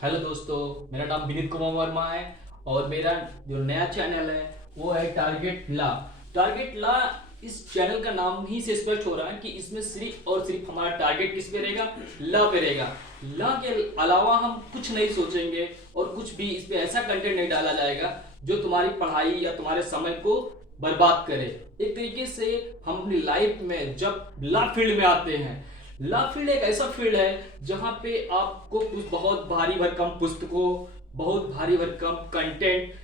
Hello दोस्तों, मेरा नाम विनीत कुमार वर्मा है और मेरा जो नया चैनल है वो है टारगेट ला। टारगेट ला इस चैनल का नाम ही से स्पष्ट हो रहा है कि इसमें सिर्फ और सिर्फ हमारा टारगेट किस पे रहेगा, ला पे रहेगा। ला के अलावा हम कुछ नहीं सोचेंगे और कुछ भी इस पे ऐसा कंटेंट नहीं डाला जाएगा जो तुम्हारी पढ़ाई या तुम्हारे समय को बर्बाद करे। एक तरीके से हम अपनी लाइफ में जब ला फील्ड में आते हैं, लॉ फील्ड एक ऐसा फील्ड है जहां पे आपको कुछ बहुत भारी भरकम पुस्तकों, बहुत भारी भरकम कंटेंट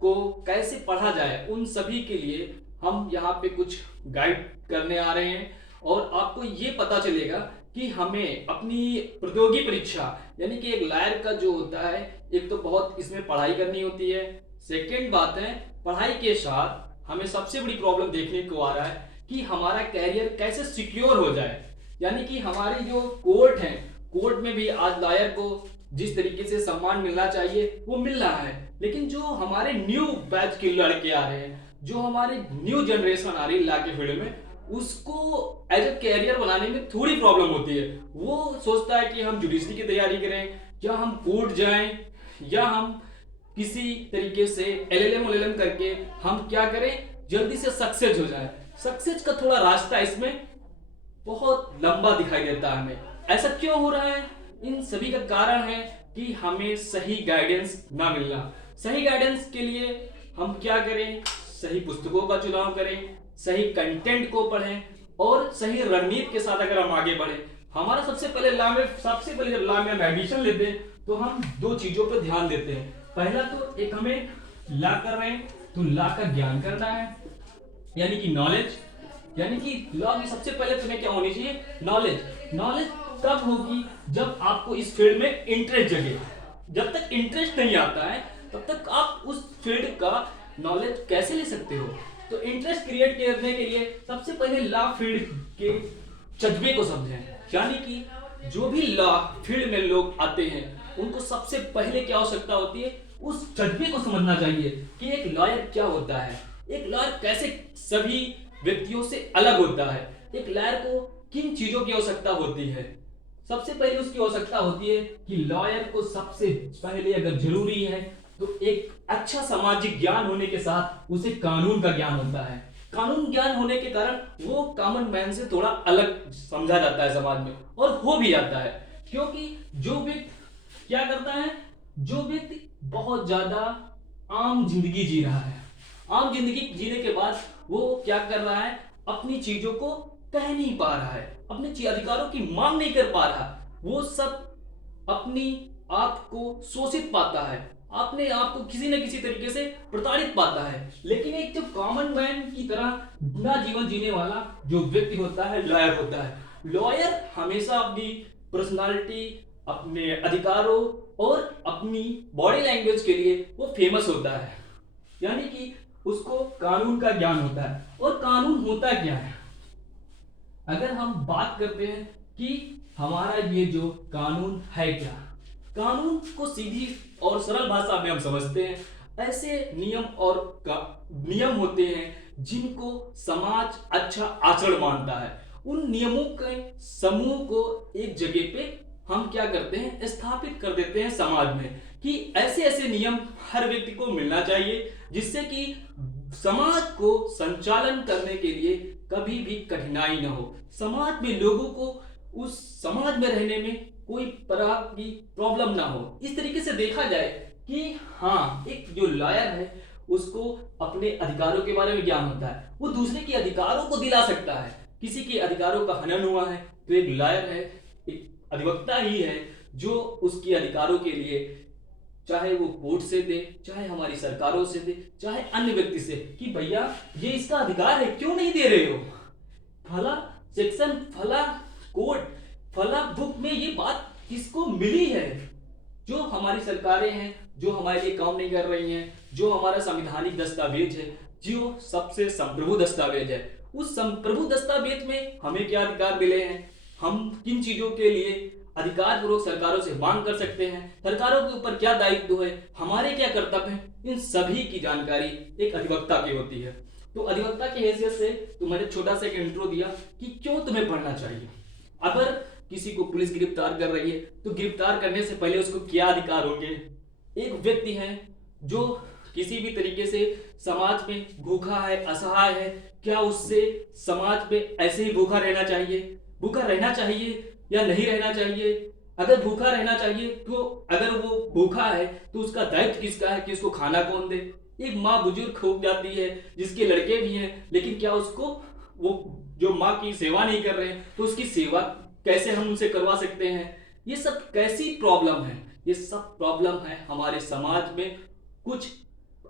को कैसे पढ़ा जाए, उन सभी के लिए हम यहाँ पे कुछ गाइड करने आ रहे हैं। और आपको ये पता चलेगा कि हमें अपनी प्रतियोगी परीक्षा यानी कि एक लायर का जो होता है, एक तो बहुत इसमें पढ़ाई करनी होती है। सेकेंड बात है, पढ़ाई के साथ हमें सबसे बड़ी प्रॉब्लम देखने को आ रहा है कि हमारा कैरियर कैसे सिक्योर हो जाए। यानी कि हमारी जो कोर्ट है, कोर्ट में भी आज लॉयर को जिस तरीके से सम्मान मिलना चाहिए वो मिल रहा है, लेकिन जो हमारे न्यू बैच के लड़के आ रहे हैं, जो हमारी न्यू जनरेशन आ रही है लॉ के फील्ड में, उसको एज ए कैरियर बनाने में थोड़ी प्रॉब्लम होती है। वो सोचता है कि हम जुडिशरी की तैयारी करें या हम कोर्ट जाएं या हम किसी तरीके से एलएलएम करके हम क्या करें, जल्दी से सक्सेस हो जाए। सक्सेस का थोड़ा रास्ता इसमें बहुत लंबा दिखाई देता है हमें। ऐसा क्यों हो रहा है? इन सभी का कारण है कि हमें सही गाइडेंस ना मिलना। सही गाइडेंस के लिए हम क्या करें? सही पुस्तकों का चुनाव करें, सही कंटेंट को पढ़ें और सही रणनीति के साथ अगर हम आगे बढ़े। हमारा सबसे पहले जब लॉ में हम एडमिशन लेते हैं तो हम दो चीजों पर ध्यान देते हैं। पहला तो एक हमें लॉ कर रहे हैं तो लॉ का ज्ञान करना है, यानी कि नॉलेज। यानी कि लॉ में सबसे पहले तुम्हें क्या होनी चाहिए? नॉलेज। नॉलेज तब होगी जब आपको इस फील्ड में इंटरेस्ट जगे। जब तक इंटरेस्ट नहीं आता है तब तक आप उस फील्ड का नॉलेज कैसे ले सकते हो? तो इंटरेस्ट क्रिएट करने के लिए सबसे पहले लॉ फील्ड के जज्बे को समझें। यानी कि जो भी लॉ फील्ड में लोग आते हैं उनको सबसे पहले क्या आवश्यकता होती है? उस जज्बे को समझना चाहिए कि एक लॉयर क्या होता है, एक लॉयर कैसे सभी व्यक्तियों से अलग होता है, एक लॉयर को किन चीजों की आवश्यकता होती है। सबसे पहले उसकी आवश्यकता होती है कि लॉयर को सबसे पहले अगर जरूरी है तो एक अच्छा सामाजिक ज्ञान होने के साथ उसे कानून का ज्ञान होता है। कानून ज्ञान होने के कारण वो कॉमन मैन से थोड़ा अलग समझा जाता है समाज में, और हो भी जाता है। क्योंकि जो व्यक्ति क्या करता है, जो व्यक्ति बहुत ज्यादा आम जिंदगी जी रहा है, आम जिंदगी जीने के बाद वो क्या कर रहा है, अपनी चीजों को कह नहीं पा रहा है, अपने अधिकारों की मांग नहीं कर पा रहा, वो सब अपनी आप को शोषित पाता है, अपने आप को किसी न किसी तरीके से प्रताड़ित पाता है। लेकिन एक जो कॉमन मैन की तरह अपना जीवन जीने वाला जो व्यक्ति होता है, लॉयर होता है। लॉयर हमेशा अपनी पर्सनालिटी, अपने अधिकारों और अपनी बॉडी लैंग्वेज के लिए वो फेमस होता है। यानी कि उसको कानून का ज्ञान होता है। और कानून होता क्या है? अगर हम बात करते हैं कि हमारा ये जो कानून है क्या, कानून को सीधी और सरल भाषा में हम समझते हैं, ऐसे नियम और नियम होते हैं जिनको समाज अच्छा आचरण मानता है। उन नियमों के समूह को एक जगह पे हम क्या करते हैं, स्थापित कर देते हैं समाज में, कि ऐसे ऐसे नियम हर व्यक्ति को मिलना चाहिए जिससे कि समाज को संचालन करने के लिए कभी भी कठिनाई ना हो, समाज में लोगों को उस समाज में रहने में कोई तरह की प्रॉब्लम ना हो। इस तरीके से देखा जाए कि हाँ, एक जो लॉयर है उसको अपने अधिकारों के बारे में ज्ञान होता है, वो दूसरे के अधिकारों को दिला सकता है। किसी के अधिकारों का हनन हुआ है तो एक लॉयर है, एक अधिवक्ता ही है जो उसके अधिकारों के लिए, चाहे वो कोर्ट से दे, चाहे हमारी सरकारों से दे, चाहे अन्य व्यक्ति से, कि भैया ये इसका अधिकार है, क्यों नहीं दे रहे हो? फला सेक्शन, फला कोड, फला बुक में ये बात किसको मिली है? जो हमारी सरकारें हैं, जो हमारे लिए काम नहीं कर रही हैं, जो हमारा संवैधानिक दस्तावेज है, जो सबसे संप्रभु दस्तावेज है, उस संप्रभु दस्तावेज में हमें क्या अधिकार मिले हैं, हम किन चीजों के लिए अधिकार पूर्वक सरकारों से मांग कर सकते हैं, सरकारों के ऊपर क्या दायित्व है, हमारे क्या कर्तव्य हैं, इन सभी की जानकारी एक अधिवक्ता की होती है। तो अधिवक्ता की हैसियत से तो मैंने छोटा सा एक इंट्रो दिया कि क्यों तुम्हें पढ़ना चाहिए। अगर किसी को पुलिस गिरफ्तार कर रही है तो गिरफ्तार करने से पहले उसको क्या अधिकार होंगे। एक व्यक्ति है जो किसी भी तरीके से समाज में भूखा है, असहाय है, क्या उससे समाज में ऐसे ही भूखा रहना चाहिए? भूखा रहना चाहिए या नहीं रहना चाहिए? अगर भूखा रहना चाहिए तो अगर वो भूखा है तो उसका दायित्व किसका है कि उसको खाना कौन दे? एक माँ बुजुर्ग हो जाती है जिसके लड़के भी हैं, लेकिन क्या उसको वो जो माँ की सेवा नहीं कर रहे हैं तो उसकी सेवा कैसे हम उनसे करवा सकते हैं? ये सब कैसी प्रॉब्लम है? ये सब प्रॉब्लम है हमारे समाज में कुछ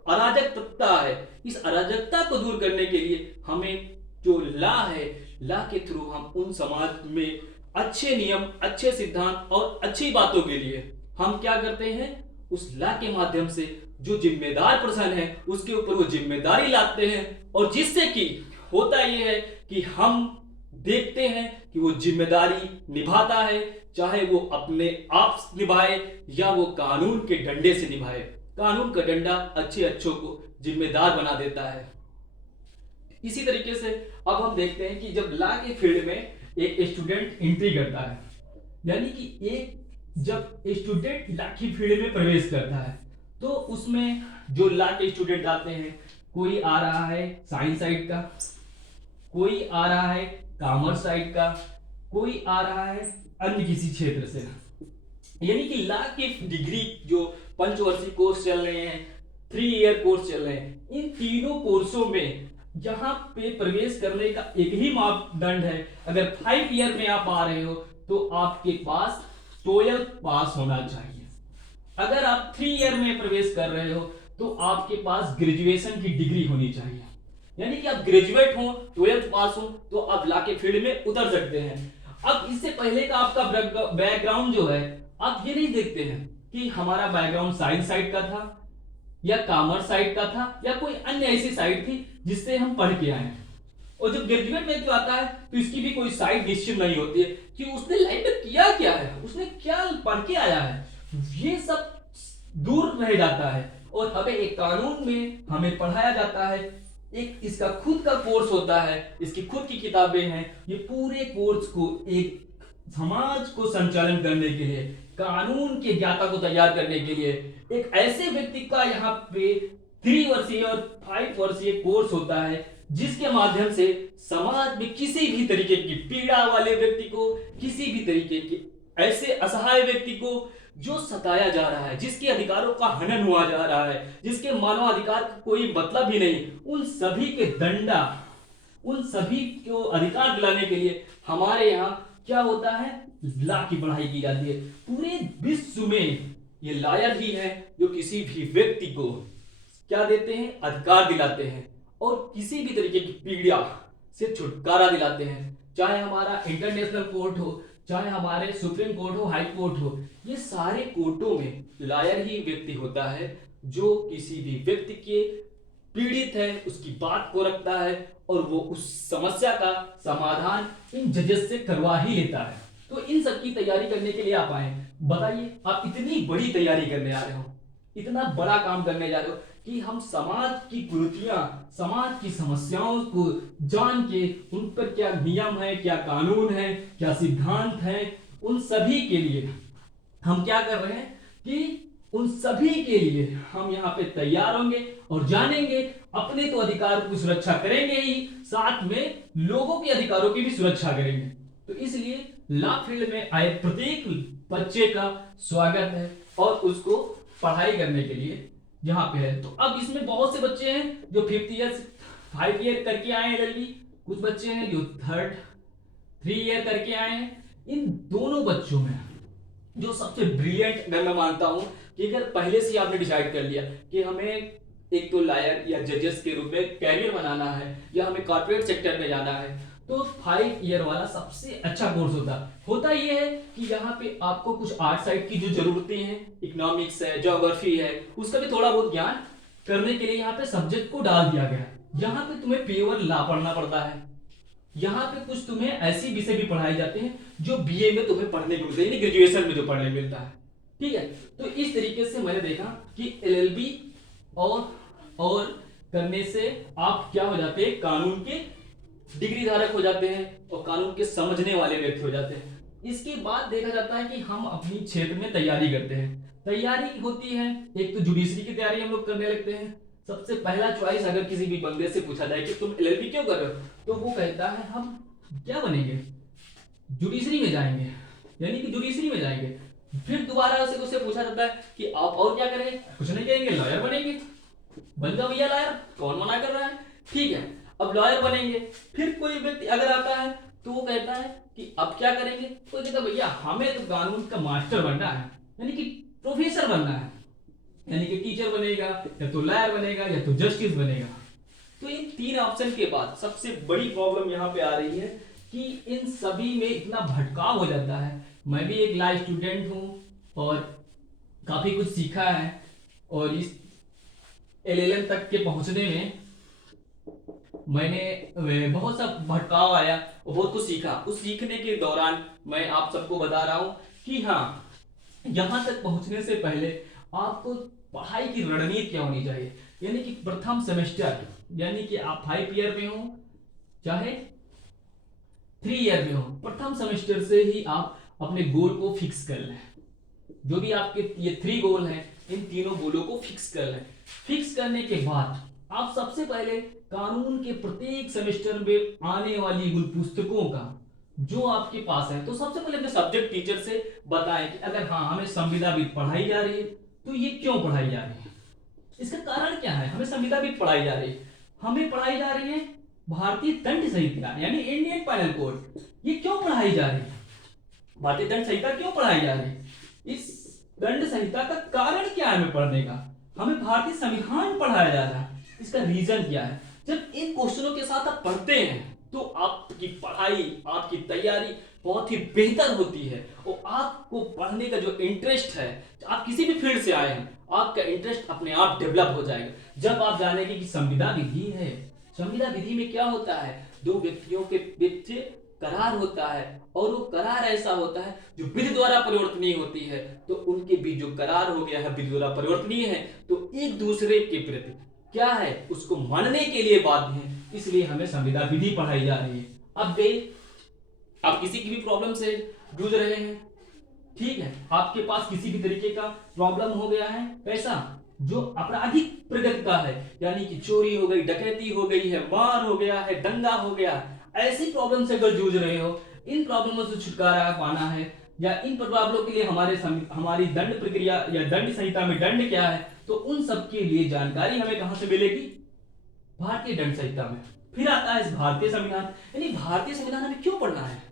अराजकता है। इस अराजकता को दूर करने के लिए हमें जो ला है, ला के थ्रू हम उन समाज में अच्छे नियम, अच्छे सिद्धांत और अच्छी बातों के लिए हम क्या करते हैं, उस ला के माध्यम से जो जिम्मेदार पर्सन है उसके ऊपर वो जिम्मेदारी लाते हैं, और जिससे कि होता यह है कि हम देखते हैं कि वो जिम्मेदारी निभाता है, चाहे वो अपने आप निभाए या वो कानून के डंडे से निभाए। कानून का डंडा अच्छे अच्छों को जिम्मेदार बना देता है। इसी तरीके से अब हम देखते हैं कि जब लॉ के फील्ड में एक स्टूडेंट एंट्री करता है, यानी कि एक जब स्टूडेंट लॉ की फील्ड में प्रवेश करता है तो उसमें जो लॉ के स्टूडेंट आते हैं, कोई आ रहा है साइंस साइड का, कोई आ रहा है कॉमर्स साइड का, कोई आ रहा है अन्य किसी क्षेत्र से। यानी कि लॉ के डिग्री जो पंचवर्षीय कोर्स चल रहे हैं, 3 ईयर कोर्स चल रहे हैं, इन तीनों कोर्सों में यहाँ पे प्रवेश करने का एक ही मापदंड है। अगर 5 ईयर में आप आ रहे हो तो आपके पास 12th पास होना चाहिए। अगर आप 3 ईयर में प्रवेश कर रहे हो तो आपके पास ग्रेजुएशन की डिग्री होनी चाहिए, यानी कि आप ग्रेजुएट हो, 12th पास हो तो आप लॉ के फील्ड में उतर सकते हैं। अब इससे पहले का आपका बैकग्राउंड जो है, आप ये नहीं देखते हैं कि हमारा बैकग्राउंड साइंस साइड का था या कॉमर्स साइड का था या कोई अन्य ऐसी साइड थी जिससे हम पढ़ के आए हैं। और जब ग्रेजुएट में जो आता है तो इसकी भी कोई साइड निश्चित नहीं होती है कि उसने लाइफ में किया क्या है, उसने क्या पढ़ के आया है, ये सब दूर रह जाता है। और हमें एक कानून में हमें पढ़ाया जाता है, एक इसका खुद का कोर्स होता है, इसकी खुद की किताबें हैं। ये पूरे कोर्स को एक समाज को संचालन करने के लिए, कानून के ज्ञाता को तैयार करने के लिए एक ऐसे व्यक्ति का यहाँ पे 3 वर्षीय और 5 वर्षीय कोर्स होता है, जिसके माध्यम से समाज में किसी भी तरीके की पीड़ा वाले व्यक्ति को, किसी भी तरीके के ऐसे असहाय व्यक्ति को जो सताया जा रहा है, जिसके अधिकारों का हनन हुआ जा रहा है, जिसके मानवाधिकार का कोई मतलब ही नहीं, उन सभी के दंडा, उन सभी को अधिकार दिलाने के लिए हमारे यहाँ क्या होता है, लॉ की पढ़ाई की जाती है। पूरे विश्व में ये लॉयर ही है जो किसी भी व्यक्ति को क्या देते हैं, अधिकार दिलाते हैं और किसी भी तरीके की पीड़ा से छुटकारा दिलाते हैं। चाहे हमारा इंटरनेशनल कोर्ट हो, चाहे हमारे सुप्रीम कोर्ट हो, हाई कोर्ट हो, ये सारे कोर्टों में लॉयर ही व्यक्ति होता है जो किसी भी व्यक्ति के पीड़ित है उसकी बात को रखता है और वो उस समस्या का समाधान इन जजेस से करवा ही लेता है। तो इन सब की तैयारी करने के लिए आप आए, बताइए आप इतनी बड़ी तैयारी करने आ रहे हो, इतना बड़ा काम करने जा रहे हो कि हम समाज की कुरीतियां, समाज की समस्याओं को जान के उन पर क्या नियम है, क्या कानून है, क्या सिद्धांत है, उन सभी के लिए हम क्या कर रहे हैं कि उन सभी के लिए हम यहाँ पे तैयार होंगे और जानेंगे, अपने तो अधिकार की सुरक्षा करेंगे ही, साथ में लोगों के अधिकारों की भी सुरक्षा करेंगे। तो इसलिए लॉ फील्ड में आए प्रत्येक बच्चे का स्वागत है और उसको पढ़ाई करने के लिए यहाँ पे है। तो अब इसमें बहुत से बच्चे हैं जो 5th ईयर 5 ईयर करके आए हैं LLB, कुछ बच्चे हैं जो 3 ईयर करके आए हैं। इन दोनों बच्चों में जो सबसे ब्रिलियंट मैं मानता हूं कि अगर पहले से आपने डिसाइड कर लिया कि हमें एक तो लॉयर या जजेस के रूप में कैरियर बनाना है या हमें कॉर्पोरेट सेक्टर में जाना है, तो 5 ईयर वाला सबसे अच्छा कोर्स होता यह है कि यहाँ पे आपको कुछ आर्ट साइड की जो जरूरतें हैं, इकोनॉमिक्स है, ज्योग्राफी है, उसका भी थोड़ा बहुत ज्ञान करने के लिए यहाँ पे सब्जेक्ट को डाल दिया गया है। यहाँ पे तुम्हें प्योर लॉ पढ़ना पड़ता है, यहाँ पे कुछ तुम्हें ऐसी विषय भी पढ़ाए जाते हैं जो बीए में तुम्हें पढ़ने को मिलता है, ग्रेजुएशन में जो पढ़ने मिलता है। ठीक है, तो इस तरीके से मैंने देखा कि LLB और करने से आप क्या हो जाते हैं, कानून के डिग्री धारक हो जाते हैं और कानून के समझने वाले व्यक्ति हो जाते हैं। इसके बाद देखा जाता है कि हम अपनी क्षेत्र में तैयारी करते हैं। तैयारी होती है, एक तो जुडिशरी की तैयारी हम लोग करने लगते हैं। सबसे पहला चॉइस अगर किसी भी बंदे से पूछा जाए कि तुम एलएलबी क्यों कर रहे हो, तो वो कहता है हम क्या बनेंगे, जुडिशरी में जाएंगे, यानी कि जुडिशरी में जाएंगे। फिर दोबारा उससे पूछा जाता है कि आप और क्या करेंगे, कुछ नहीं कहेंगे, लॉयर बनेंगे। बन जाओ भैया लॉयर, कौन मना कर रहा है, ठीक है, अब लॉयर बनेंगे। फिर कोई व्यक्ति अगर आता है तो वो कहता है कि अब क्या करेंगे, तो कहता भैया हमें तो कानून का मास्टर बनना है, यानी कि प्रोफेसर बनना है, यानी कि टीचर बनेगा या तो लॉयर बनेगा या तो जस्टिस बनेगा। तो इन तीन ऑप्शन के बाद सबसे बड़ी प्रॉब्लम यहाँ पे आ रही है कि इन सभी में इतना भटकाव हो जाता है। मैं भी एक लॉ स्टूडेंट हूँ और काफी कुछ सीखा है, और इस एलएलएम तक के पहुंचने में मैंने बहुत सा भटकाव आया और बहुत कुछ सीखा। उस सीखने के दौरान मैं आप सबको बता रहा हूं कि हाँ, यहां तक पहुंचने से पहले आपको पढ़ाई की रणनीति क्या होनी चाहिए। यानी कि प्रथम सेमेस्टर, यानी कि आप 5 ईयर में हो चाहे 3 ईयर में हो, प्रथम सेमेस्टर से ही आप अपने गोल को फिक्स कर लें। जो भी आपके ये 3 गोल हैं, इन तीनों गोलों को फिक्स कर लें। फिक्स करने के बाद आप सबसे पहले कानून के प्रत्येक सेमेस्टर में आने वाली उन पुस्तकों का जो आपके पास है, तो सबसे पहले अपने सब्जेक्ट टीचर से बताएं कि अगर हाँ हमें संविदा विद पढ़ाई जा रही है तो ये क्यों पढ़ाई जा रही है, इसका कारण क्या है। हमें संविदा विद पढ़ाई जा रही है, हमें पढ़ाई जा रही है भारतीय दंड संहिता यानी इंडियन पेनल कोड, ये क्यों पढ़ाई जा रही है, भारतीय दंड संहिता क्यों पढ़ाई जा रही है, इस दंड संहिता का कारण क्या है हमें पढ़ने का, हमें भारतीय संविधान पढ़ाया जा रहा है, इसका रीजन क्या है। जब इन क्वेश्चनों के साथ आप पढ़ते हैं तो आपकी पढ़ाई, आपकी तैयारी बहुत ही बेहतर होती है, और आपको पढ़ने का जो इंटरेस्ट है, आप किसी भी फील्ड से आए हैं, आपका इंटरेस्ट अपने आप डेवलप हो जाएगा। जब आप जानेंगे कि संविदा विधि है, संविदा विधि में क्या होता है, दो व्यक्तियों के बीच करार होता है, और वो करार ऐसा होता है जो विधि द्वारा परिवर्तनीय होती है, तो उनके बीच जो करार हो गया है विधि द्वारा परिवर्तनीय है, तो एक दूसरे के प्रति क्या है उसको मानने के लिए बाध्य है, इसलिए हमें संविदा विधि पढ़ाई जा रही है। अब गए, आप किसी की भी प्रॉब्लम से जूझ रहे हैं, ठीक है, आपके पास किसी भी तरीके का प्रॉब्लम हो गया है, कैसा जो आपराधिक प्रगति का है, यानी कि चोरी हो गई, डकैती हो गई है, मार हो गया है, दंगा हो गया, ऐसी प्रॉब्लम से अगर जूझ रहे हो, इन प्रॉब्लमों से छुटकारा पाना है, या इन प्रॉब्लमों के लिए हमारी दंड प्रक्रिया या दंड संहिता में दंड क्या है, तो उन सब के लिए जानकारी हमें कहां से मिलेगी, भारतीय दंड संहिता में। फिर आता है इस भारतीय संविधान, यानी भारतीय संविधान हमें क्यों पढ़ना है।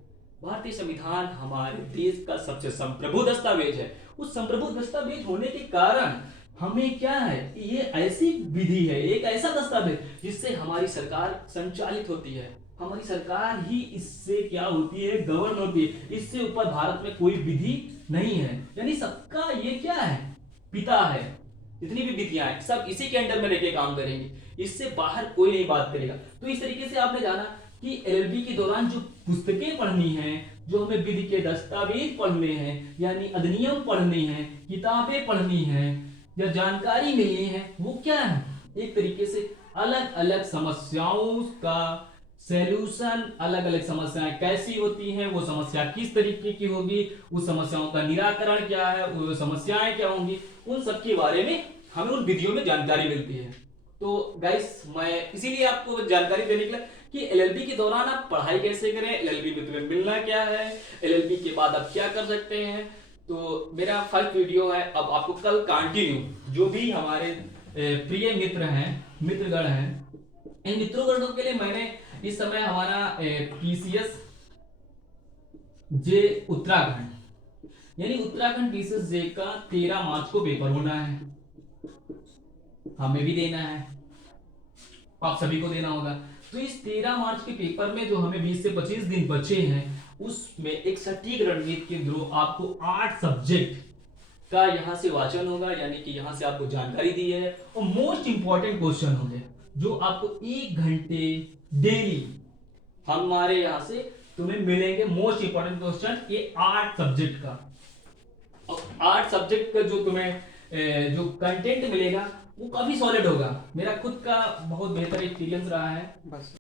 भारतीय संविधान हमारे देश का सबसे संप्रभु दस्तावेज है। उस संप्रभु दस्तावेज होने के कारण हमें क्या है, ये ऐसी विधि है, एक ऐसा दस्तावेज जिससे हमारी सरकार संचालित होती है, हमारी सरकार ही इससे क्या होती है, गवर्न होती है। इससे ऊपर भारत में कोई विधि नहीं है, यानी सबका ये क्या है, पिता है। जितनी भी विधियां हैं सब इसी के अंडर में रहकर काम करेंगे, इससे बाहर कोई नहीं बात करेगा। तो इस तरीके से आपने जाना कि एलएलबी के दौरान जो पुस्तकें पढ़नी हैं, जो हमें विधि के दस्तावेज पढ़ने हैं, यानी अधिनियम पढ़ने हैं, किताबें पढ़नी हैं या जानकारी मिलनी है, वो क्या है, एक तरीके से अलग अलग समस्याओं का सॉल्यूशन, अलग अलग समस्याएं कैसी होती हैं, वो समस्या किस तरीके की होगी, उस समस्याओं का निराकरण क्या है, वो समस्याएं क्या होंगी, उन सब के बारे में हमें उन वीडियो में जानकारी मिलती है। तो गाइस मैं इसीलिए आपको जानकारी देने के लिए कि एलएलबी के दौरान आप पढ़ाई कैसे करें, एलएलबी में तुम्हें मिलना क्या है, एलएलबी के बाद आप क्या कर सकते हैं। तो मेरा फर्स्ट वीडियो है, अब आपको कल कंटिन्यू जो भी हमारे प्रिय मित्र हैं, मित्रगण हैं, इन मित्रगणों के लिए मैंने इस समय हमारा पीसीएस जे उत्तराखंड, यानी उत्तराखंड पीसीएस जे का 13 मार्च को पेपर होना है, हमें भी देना है, आप सभी को देना होगा। तो इस 13 मार्च के पेपर में जो हमें 20 से 25 दिन बचे हैं, उसमें एक सटीक रणनीति के थ्रू आपको 8 सब्जेक्ट का यहां से वाचन होगा, यानी कि यहां से आपको जानकारी दी है, और मोस्ट इंपॉर्टेंट क्वेश्चन होंगे जो आपको 1 घंटे डेली हमारे यहां से तुम्हें मिलेंगे। मोस्ट इंपॉर्टेंट क्वेश्चन ये 8 सब्जेक्ट का, और 8 सब्जेक्ट का जो तुम्हें जो कंटेंट मिलेगा वो काफी सॉलिड होगा। मेरा खुद का बहुत बेहतर एक्सपीरियंस रहा है। बस